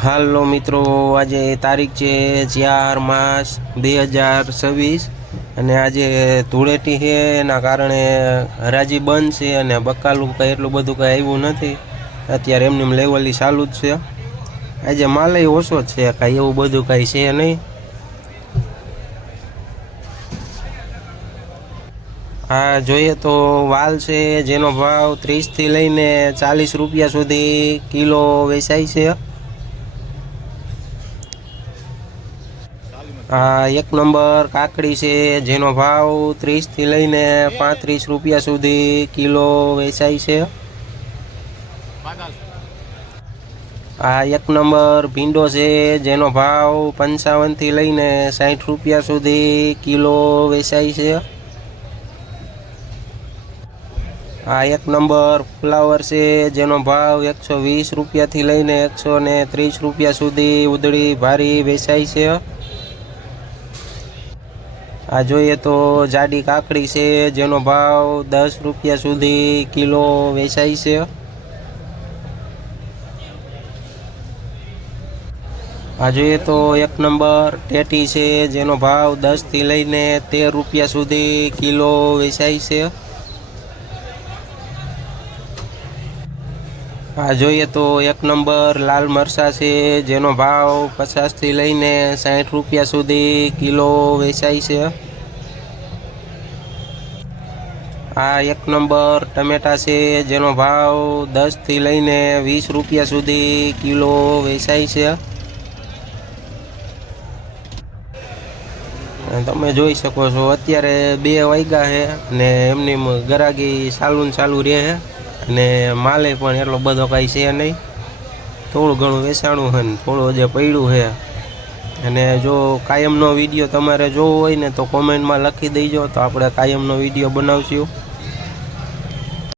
હાલો મિત્રો, આજે તારીખ છે 4 માર્ચ 2026 અને આજે ધૂળેટી છે. એના કારણે હરાજી બંધ છે અને બકાલું કંઈ એટલું બધું કંઈ આવ્યું નથી. અત્યારે એમની લેવલી ચાલુ જ છે. આજે માલય ઓછો જ છે, કાંઈ એવું બધું કાંઈ છે નહીં. આ જોઈએ તો વાલ છે, જેનો ભાવ 30 થી લઈને 40 રૂપિયા સુધી કિલો વેચાય છે. આ 1 નંબર કાકડી છે, જેનો ભાવ 30 થી લઈને 35 રૂપિયા સુધી કિલો વેચાય છે. આ 1 નંબર ભીંડો છે, જેનો ભાવ 55 થી લઈને 60 રૂપિયા સુધી કિલો વેચાય છે. આ 1 નંબર ફ્લાવર છે, જેનો ભાવ 120 રૂપિયાથી લઈને 130 રૂપિયા સુધી ઉધળી ભારી વેચાય છે. આ જોઈએ તો જાડી કાકડી છે, જેનો ભાવ 10 રૂપિયા સુધી કિલો વેચાય છે. આ જોઈએ તો 1 નંબર ટેટી છે, જેનો ભાવ 10 થી લઈને 13 રૂપિયા સુધી કિલો વેચાય છે. આ જોઈએ તો 1 નંબર લાલ મરચાં છે, જેનો ભાવ 50 થી લઈને 60 રૂપિયા સુધી કિલો વેચાય છે. આ 1 નંબર ટમેટા છે, જેનો ભાવ 10 થી લઈને 20 રૂપિયા સુધી કિલો વેચાય છે. તમે જોઈ શકો છો અત્યારે 2 વાગ્યા છે ને એમની ગરાગી ચાલુ રહે છે અને માલે પણ એટલો બધો કાંઈ છે નહીં. થોડું ઘણું વેચાણું છે ને થોડું જે પડ્યું છે. અને જો કાયમનો વિડીયો તમારે જોવો હોય ને તો કોમેન્ટમાં લખી દેજો, તો આપણે કાયમનો વિડીયો બનાવશું.